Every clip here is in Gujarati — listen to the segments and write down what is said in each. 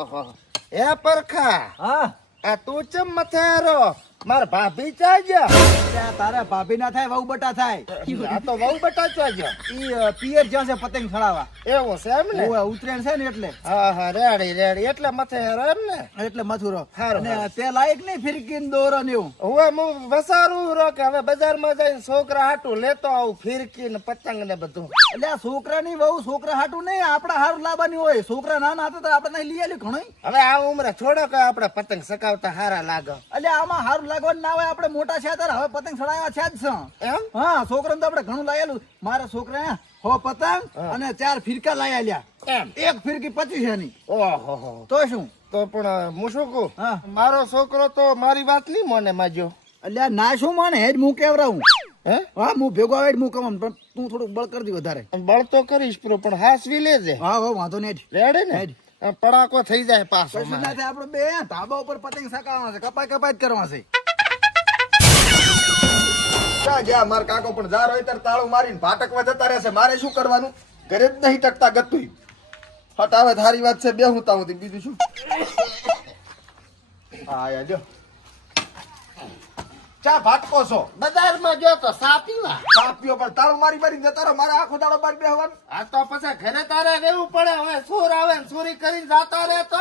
ઓહો એ પરખા હા આ તું ચમ મથારો માર ભાભી ચાજ્યા ત્યાં તારા ભાભી ના થાય વહુ બટા થાય આ તો બહુ બટા ચાજ્યા ઈ પિયર જ્યાં છે પતંગ ચડાવવા એવું છે એમ ને ઓય ઉત્તરાયણ છે ને એટલે હા હા રેડી એટલે મથારો એમ ને એટલે મથુરો હારું, અને તે લાયક નહીં ફિરકીન દોરો ને એવું હું વસારું રો કે હવે બજારમાં જઈને છોકરા હાટું લેતો આવું ફિરકી ને પતંગ ને બધું એટલે આ છોકરાની વહુ છોકરા હાટું નહીં આપડા હારું લાવવાની હોય છોકરા નાના હતા તો આપણે લઈ આલ્યું ઘણું હવે આ ઉંમરે છોડો કે આપણે પતંગ સકાવતા હારા લાગે એટલે આમાં હારું લાગવાનું ના હોય આપણે મોટા છે ત્યારે હવે પતંગ ચડાવ્યા છે જ છે એમ હા છોકરાને તો આપણે ઘણું લાયેલું મારા છોકરા હો પતંગ અને 4 ફિરકા લઈ આલ્યા એમ એક ફિરકી 25 ની ઓહો તો શું તો પણ હું શું કહું હા. મારો છોકરો તો મારી વાત નહીં મને માજો એટલે આ ના શું માને હેજ હું કેવરાવું હે હા હું ભેગો આવે હું કમ પણ તું થોડુંક બળ કરી દી વધારે બળ તો કરીશ પણ હાસવી લેજે હા હા વાંધો નહીં રેડે ને હેડ. આ પડાકો થઈ જાય પાછો કશું ના મારે. થાય આપણે બે ધાબા ઉપર પતંગ સકાવવા છે કપાઈ જ કરવા છે ક્યાં ગયા માર કાકો પણ જાર હોય ત્યારે તાળું મારીને ભાટકવા જતા રહેશે મારે શું કરવાનું ઘરે જ નહીં ટકતા ગતું હટ આવે થારી વાત છે બે હું તાવું બીજું શું હા યા લ્યો ચા ભાટકો છો બજારમાં ગયો તો સા પીવા ચા પીઓ પણ તાળું મારી મારી જતા રહો મારે આખો દાડો બાર બેહવાનું આ તો પછી ઘરે તારે રહેવું પડે હવે સુર આવે ને ચોરી કરીને જાતા રહે તો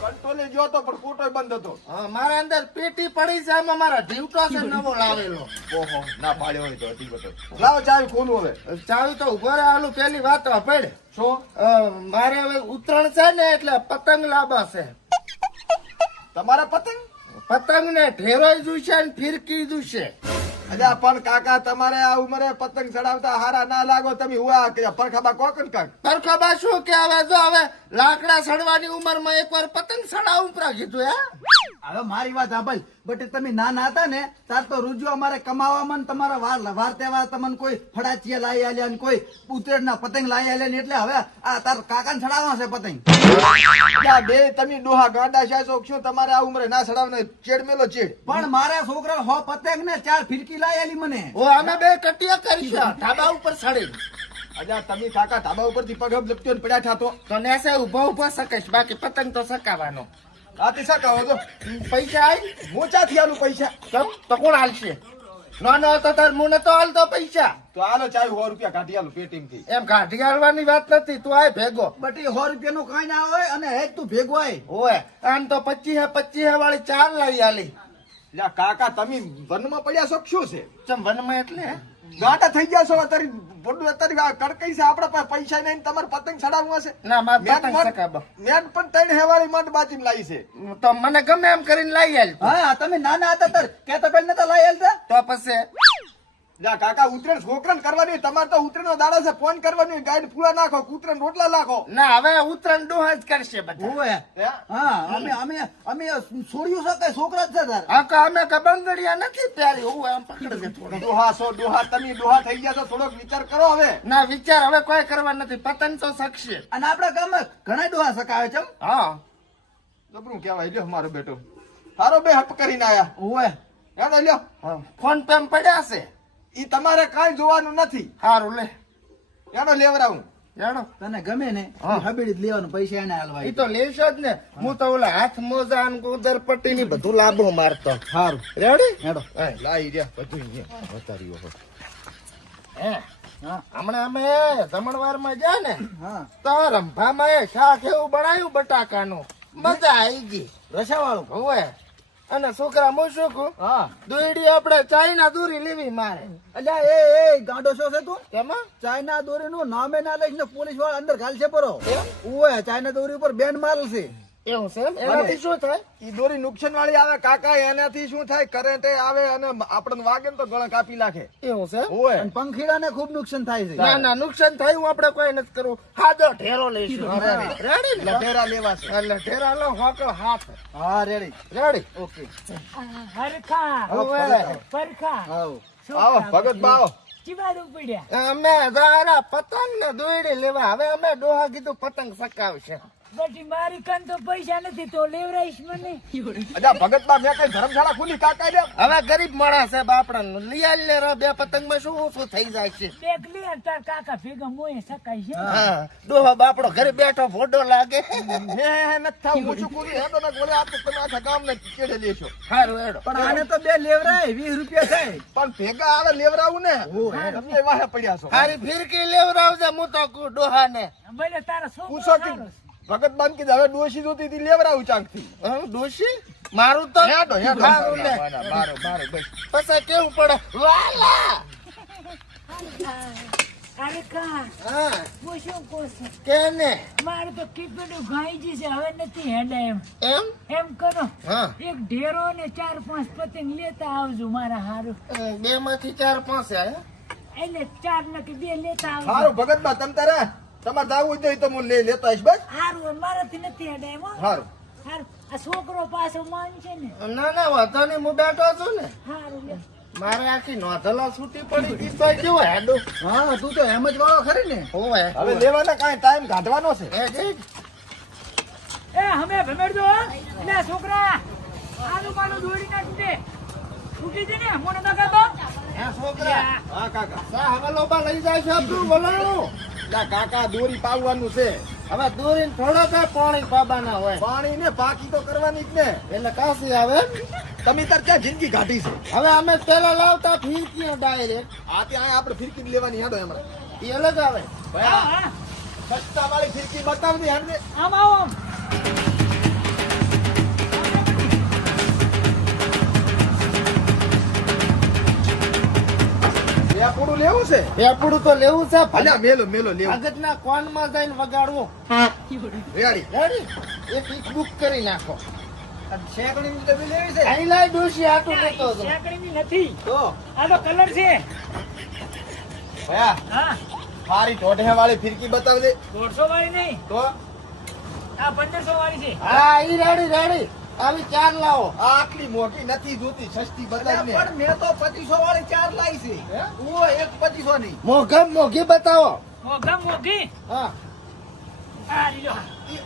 કંટ્રોલે ગયો તો પણ કોટોય બંધ હતો હા, મારા અંદર પેટી પડી છે એમાં મારા ઢીવટો છે નવો લાવેલો ઓહો ના પાડ્યો હોય તો હજી બધો લાવો ચાવી ખોલું હવે ચાવી તો ઉભો રહે આલું પેલી વાત પડે શું મારે હવે ઉત્તરાયણ છે ને એટલે પતંગ લાવવા છે તમારા પતંગ પતંગ ને ઢેરોય જોઈશે ને ફિરકી જોઈશે અલ્યા પણ કાકા તમારે આ ઉંમરે પતંગ ચડાવતા હારા ના લાગો તમે હુઆ કે પરખાબા કોકન કાક પરખબા શું કે હવે જો હવે લાકડા સડવાની ઉંમરમાં એકવાર પતંગ સડાવું પરા કીધું હે હવે મારી વાત સાંભળ બટ તમે નાના હતા ને તાર તો રૂજો અમારે કમાવામાં ને તમારા વાર તહેવાર તમને કોઈ ફડાચિયા લાવી આલ્યા ને કોઈ ઉત્તરાયણના પતંગ લાવી આલ્યા ને એટલે હવે આ તાર કાકાને ચડાવવા છે પતંગ અલ્યા બે તમે ડોહા ગાંડા છે છો શું તમારે આ ઉંમરે ના ચડાવને ચેડ મેલો ચેડ પણ મારા છોકરા હો પતંગ ને 4 ફિરકી લાવી આલી મને ઓ અમે બે કટિયા કરીશું ધાબા ઉપર સડી અલ્યા તમે કાકા ધાબા ઉપરથી પગ હબ લપટ્યો ને પડ્યા થાતો તો નેસે ઉભો ઉભો શકીશ બાકી પતંગ તો સકાવાનો આથી સકાવો તો પૈસા આવી મોચાથી આલું પૈસા તો કોણ હાલશે નો તો તાર મુને તો હાલતો પૈસા તો આલો ચાવી 100 રૂપિયા કાઢી આલું પેટીમ થી એમ કાઢી હાલવાની વાત નથી તું આય ભેગો બટ એ 100 રૂપિયાનું કાંઈ ના હોય અને હેજ તું ભેગો આય ઓય આમ તો 25 વાળી 4 લાવી આલી અલ્યા કાકા તમે વનમાં પડ્યા છો કે શું છે ચમ વનમાં એટલે ગાંડા થઈ ગયા છો અત્યારે બોડું અત્યારે કડકઈ છે આપડા પાસે પૈસા નહીં તમારે પતંગ ચડાવવા છે ના માર પતંગ સકાબો નેટ પણ 3 હેવાળી માંડ બાજીને લાવી છે તો મને ગમે એમ કરીને લઈ આલ હા તમે નાના હતા તાર કેતા પેલ નતા લાવી આલતા તો પછી જા કાકા ઉતરેણ છોકરાને કરવાની હોય, તમારે તો ઉતરેણનો દાડો છે ફોન કરવાની હોય, ગાઈડ પૂરા નાખો ઉતરેણ રોટલા નાખો ના હવે ઉત્તરાયણ ડોહા જ કરશે બધા ઓય હે? હા અમે છોડ્યું છે કે છોકરા જ છે તાર આ કા અમે કબંગડિયા નથી પ્યારી હું આમ પકડજે થોડો ડોહા છો ડોહા તમે ડોહા થઈ ગયા છો થોડોક વિચાર કરો હવે ના વિચાર હવે કોઈ કરવા નથી પતંગ તો શકશે અને આપડા ગામમાં ઘણા ડોહા સકાવે છે હા જબરું કહેવાય લ્યો મારો બેટો તારો બે હપ કરીને આયા ઓય હેડો લ્યો હા. ફોન પે પડ્યા છે ઈ તમારે કાંઈ જોવાનું નથી હારું લે હેડો લેવરાવું જાણો તને ગમે ને હા. હબીડી જ લેવાનું પૈસા એને હાલવા એ તો લેશો જ ને હું તો ઓલા હાથ મોજા અને ઉદર પટ્ટી ની બધું લાભો મારતો સારું રેડી હેડો લાઈ રહ્યા બધું અહીંયા વતાર્યો હો. હે હા હમણાં અમે જમણવાર માં ગયા ને હા તો રંભામાં એ શાક એવું બનાવ્યું બટાકાનું મજા આવી ગઈ રસા વાળું હોવે અને છોકરા હું શું કહું હા દોયડી આપણે ચાઇના દોરી લેવી મારે અલ્યા એ ગાંડો છો છે તું કેમાં ચાઇના દોરી નું નામે ના લઈશ ને પોલીસ વાળા અંદર ઘાલશે પરો ઓય ચાઇના દોરી ઉપર બેન મારશે એવું છે એમ? એનાથી શું થાય ઈ દોરી નુકસાન વાળી આવે કાકા એનાથી શું થાય કરંટ આવે અને આપણને વાગે ને તો ગળા કાપી નાખે એવું છે એમ? ઓય અને પંખીડા ને ખુબ નુકસાન થાય છે ના ના નુકસાન થયું આપણે કોઈ નથી કરવું હાજો ઢેરો લઈશું રેડી ને લફેરા લેવા છે એટલે ઢેરા લો હોકળો હાથ હા રેડી રેડી ઓકે હરખા હવે પરખા આવો આવો ભગત બાવો ચીબાડું પડ્યા અમે જારા પતંગ ને દોયડી લેવા હવે અમે ડોહા કીધું પતંગ સકાવશે પછી મારી કન તો પૈસા નથી તો લેવરાઈશ મને અજા ભગતમાં મેં કઈ ધર્મશાળા ખુલી કાકા ને હવે ગરીબ માણસ છે બાપડા લઈ આલ ને રે, બે પતંગમાં શું ઓછું થઈ જાય છે. બેગ લે તાર કાકા ભેગા મોએ શકાય છે હા ડોહા બાપડો ઘરે બેઠો ફોડો લાગે. હે નથી થાવ ઓછું કુરી હેડો ને ગોળે આપ તમે આખા ગામને કેડે લેશો. હારું હેડો. પણ આને તો બે લેવરાય 20 રૂપિયા થાય. પણ ભેગા આવે લેવરાવું ને તમને વાહે પડ્યા છો. હારી ફિરકી લેવરાવજે હું તો ડોહા ને. ભલે તારા છોકરો પૂછો કે સારો છે. ભગત બાન કે હવે ડોશી જોતી હતી લેવરાવું ચાંકથી. ડોશી મારું તો હેડો હેડો હારું લે. મારો મારો બસ પછી કેવું પડે વાલા. અરે કા હા હું શું કહું છું કે ને મારે તો કીધું ગાયજી છે હવે નથી હેડે એમ એમ કરો હા એક ઢેરો ને 4-5 પતંગ લેતા આવજો મારા હારું 2 માંથી 4 5 આયા. એટલે 4 ને કે 2 લેતા આવજો હારું ભગત બા તમ તારે તમારે જાવું હોય તો હું લઈ લેતો આવીશ બસ. હારું મારાથી નથી હેડે એમ હો. હારું હારું આ છોકરો પાછો માન છે ને ના ના વાંધો નહીં હું બેઠો છું ને. હારું લે મારે આખી નોંધલા છૂટી પડી ગઈ તો કેવો હેડો. હા તું તો એમ જ વાળો ખરી ને. હોવે હવે લેવાના કાંઈ ટાઈમ કાઢવાનો છે. એ જે એ હમે ભમેડજો લે છોકરા આનું પાનું દોડી નાખી દે ઉઠી દે ને મોનો ના કરતો હે છોકરા હા કાકા સા હવે લોબા લઈ જાય છે આપણું બોલાણું. લા કાકા દોરી પાવવાનું છે. હવે દોરીને થોડો કઈ પાણી પાબાના હોય પાણી ને પાકી તો કરવાની જ ને. એટલે કાશી આવે એમ. તમે તાર ક્યાં જિંદગી કાઢી છે. હવે અમે પેલા લાવતા ફીરકી ડાયરેક્ટ આ ત્યાં આપણે ફિરકી જ લેવાની હેડો એમાં. એ અલગ આવે. હા હા સસ્તા વાળી ફિરકી બતાવી દે હેડને. આમ આવો આમ. એ પૂરું લેવું છે. પેપડું તો લેવું છે અલ્યા મેલો મેલો લેવું. ભગતના કોનમાં જઈને વગાડવું. રેડી રેડી એક બુક કરી નાખો. શેકડીની ડબ્બી લેવી છે. અહીં લાય ડોશી આટું લેતો હતો. શેકડીની નથી તો આ તો કલર છે ભયા હા મારી ઢોઢે વાળી ફિરકી બતાવી દે 150 વાળી નહીં તો આ 1500 વાળી છે હા ઈ રેડી રેડી આવી 4 લાવો. આ આટલી મોટી નથી જોતી સસ્તી બતાવી પણ મેં તો 2500 વાળી 4 લાવી છે. ઓ એક 2500 ની. મોઘી બતાવો. મોઘા મોઘી હા આ લીધો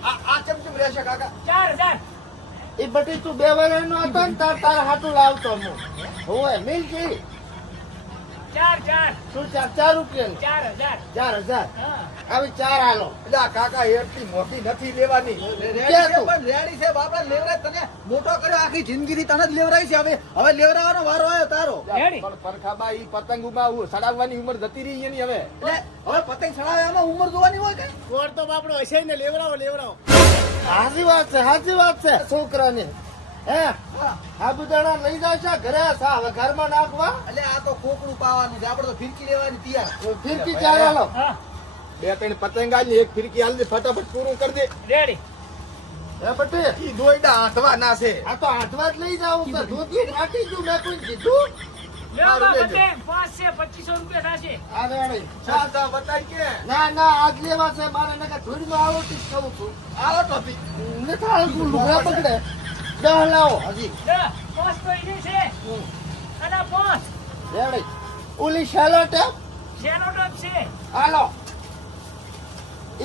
આ ચમચમ રહેશે કાકા. 4000 એ બટી તું 2 વર્ષનો હતો ને તાર હાટું લાવતો હું. હોવે મિલ ગઈ. 4 શું 4 રૂપિયા 4000 4000 હા આવી 4 હાલો. એટલે આ કાકા એટલી મોટી નથી લેવાની. રેડી ક્યાં છે તું? પણ રેડી છે બાપા લેવરાય તને મોટો કર્યો આખી જિંદગીથી તને જ લેવરાય છે. હવે લેવરાવાનો વારો આવ્યો તારો. રેડી પણ પરખાબા ઈ પતંગમાં સડાવવાની ઉંમર જતી રહી એની હવે. એટલે હવે પતંગ ચડાવવામાં ઉંમર જોવાની હોય કે કોર તો બાપડો હશે ને લેવરાવો સાચી વાત છે છોકરાની. હે સાબુદાણા લઈ જાવ છે ઘરે સા હવે ઘરમાં નાખવા. એટલે આ તો ખોકડું પાવાનું છે. આપણે તો ફિરકી લેવાની તૈયાર. ફિરકી 4 હાલો. હા 2-3 પતંગ આલી એક ફિરકી હાલ દે ફટાફટ પૂરું કરી દે. રેડી હે બટી ઈ દોયડા હાથવા ના છે. આ તો હાથવા જ લઈ જાવ તો ધોતી રાખી દઉં મેં કોઈ કીધું. લેવા લેજો. બતે 5 છે 2500 રૂપિયા થશે આ રેડી. સસ્તા બતાય કે ના આજ લેવા છે મારે નકા ધૂળમાં આવતી જ કહું છું. આવો તો ભી. નથી આવતું લુગડા પકડે. 10 લાવો હજી. લે 5 તો ઈ છે અને 5 રેડી. ઓલી શાલો ટેપ શેનો ટપ છે હાલો.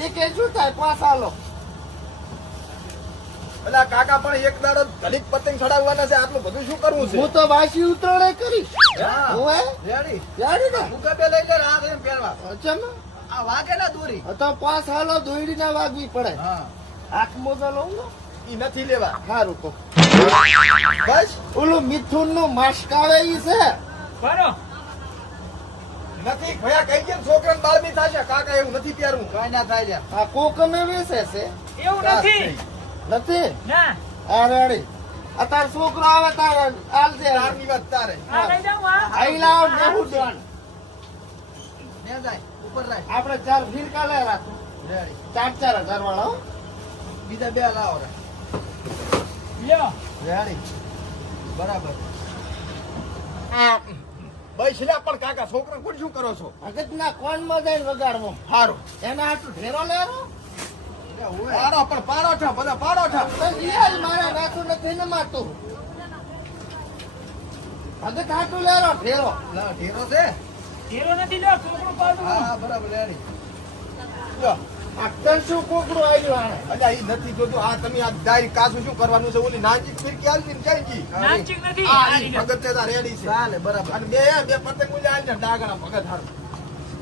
એક એ શું થાય 5 હાલો. પેલા કાકા પણ એક દાડો ઘડીક પતંગ ચડાવવાના છે. આટલું બધું શું કરવું છે? હું તો વાસી ઉતરણે કરી. હા. હોવે રેડી રેડી ને મુકા બે લઈ લે આ એમ પહેરવા. અચમ આ વાગે ના દોરી. તો 5 હાલો દોયડી ના વાગવી પડે. હા આંખ મોજા લઉં ને ઈ નથી લેવા. સારું તો બસ ઓલું મિથુન નું માસ્ક આવે ઈ છે. બરો નથી ભયા કઈ કેમ છોકરાને બાળમી થશે. કાકા એવું નથી પહેરવું. કઈ ના થાય લે. આ કોકમે વેસે છે એવું નથી નથી. ના આ રેડી. આ તાર છોકરો આવે તાર આલજે. તારની વાત તારે. આ લઈ જાઉં આ આઈ લાવ નેહુ ડન. ને જાય ઉપર રાખ. આપણે 4 ફિરકા લઈ રાખું. રેડી 4,000 વાળા હો. બીજા બે લાવો રે. લ્યો રેડી બરાબર. ભાઈ છેલ્લા પણ કાકા છોકરા કોણ શું કરો છો? ભગતના કોનમાં જઈને વગાડવો. હારું એના હાટું ઢેરો લેરો. પાડો પણ પાડો છો બધા પાડો છો. તો યાર મારા નાતું નથી ને માતું. ભગત હાટું લેરો ઢેરો. લા ઢેરો છે. ઢેરો નથી લ્યો છોકરો પાડું હા બરાબર રેડી. લ્યો, આખર શું કોકડું આવ્યું આને અલ્યા ઈ નથી જોતું આ તમે આ ડાયરી કાસું શું કરવાનું છે ઓલી નાનજી ફિરકી આલતી ને ક્યાં ગઈ નાનચીક નથી આ આ ઈ રીંગણ. ભગત છે તાર રેડી છે ચાલે બરાબર અને બે પતંગ ઉલ્યા આલને ડાગણા ભગત હારું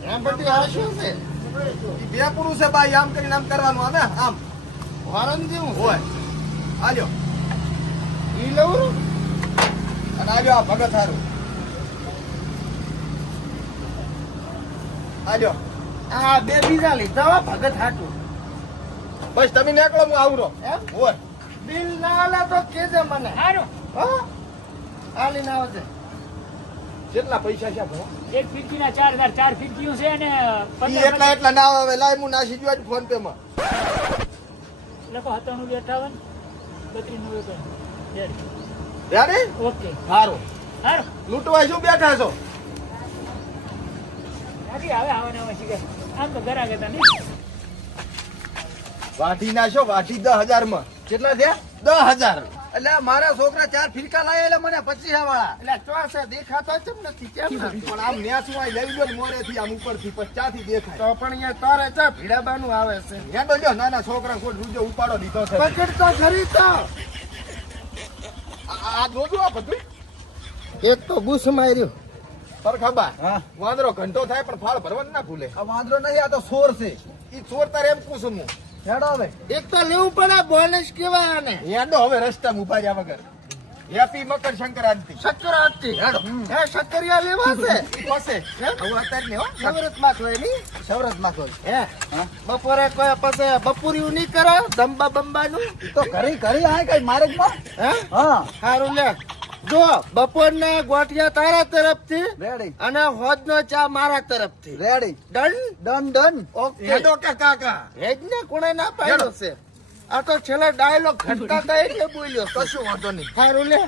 એમ બધું આ શું છે ઈ બે પુરુષ છે ભાઈ આમ કરીને આમ કરવાનું આમે આમ હોરન જેવું છે. હોય આલ્યો ઈ લઉં અને આલ્યો આ ભગત હારું આલ્યો આ બે બીજા લીધા હો ભગત હાટું બસ તમે નીકળો હું આવરો એમ હોય બિલ ના આલે તો કેજે મને હારું. હો આલીને આવજે કેટલા પૈસા છે ભણો એક ફિરકીના 4,000 4 ફિરકીઓ છે અને ઈ એટલા ના આવે લાય હું નાસી ગયો ફોન પે માં લખો 97 32 યારે ઓકે હારું હારું લૂંટવા શું બેઠા છો બાકી હવે આવવાના શીખે આમ તો ઘરા ગયા નહીં વાઢી નાશો વાઢી 10,000 માં કેટલા થયા 10,000 એટલે મારા છોકરા 4 ફિરકા લાયા એટલે મને 25 વાળા એટલે ચોસે દેખાતો કેમ નથી કેમ નથી પણ આમ ન્યાસું આ લઈ ગયો મોરે થી આમ ઉપર થી 50 થી દેખાય તો પણ અહીંયા તારે ચા ભીડાબાનું આવે છે હેડો લ્યો નાના છોકરા કોઈ રૂજો ઉપાડો દીધો છે પકડ તો ખરી તો આ જોજો આ બધું એક તો બુસ માર્યું પરખબા હા વાંદરો ઘંટો થાય પણ ફાળ ભરવાનું ના ભૂલે આ વાંદરો નહીં આ તો સોર છે ઈ ચોર તારે એમ પૂછું હું હેડો હવે એક તો લેવું પડે બોનસ કેવાય આને હેડો હવે રસ્તામાં ઉભા રહ્યા વગર હેપી મકર સંક્રાંતિ શક્કર આપતી હેડો હે શક્કરિયા લેવા છે પાસે હવે અત્યારે ને હો સવરત માં હોય ની સવરત માં કોઈ હે બપોરે કોઈ પછી બપોરિયું નહીં કરો દંબા બંબાનું તો ઘરી ઘરી આ કઈ મારે જ માં હે હા સારું લે જો બપોરને ગોઠિયા તારા તરફથી રેડી અને હોજનો ચા મારા તરફથી ready done done done okay હેડો કે કાકા હેજ ને કોણે ના પાડ્યો છે આ તો છેલ્લે ડાયલોગ ઘટતા હતા એટલે બોલ્યો કશું વાંધો નહીં સારું લે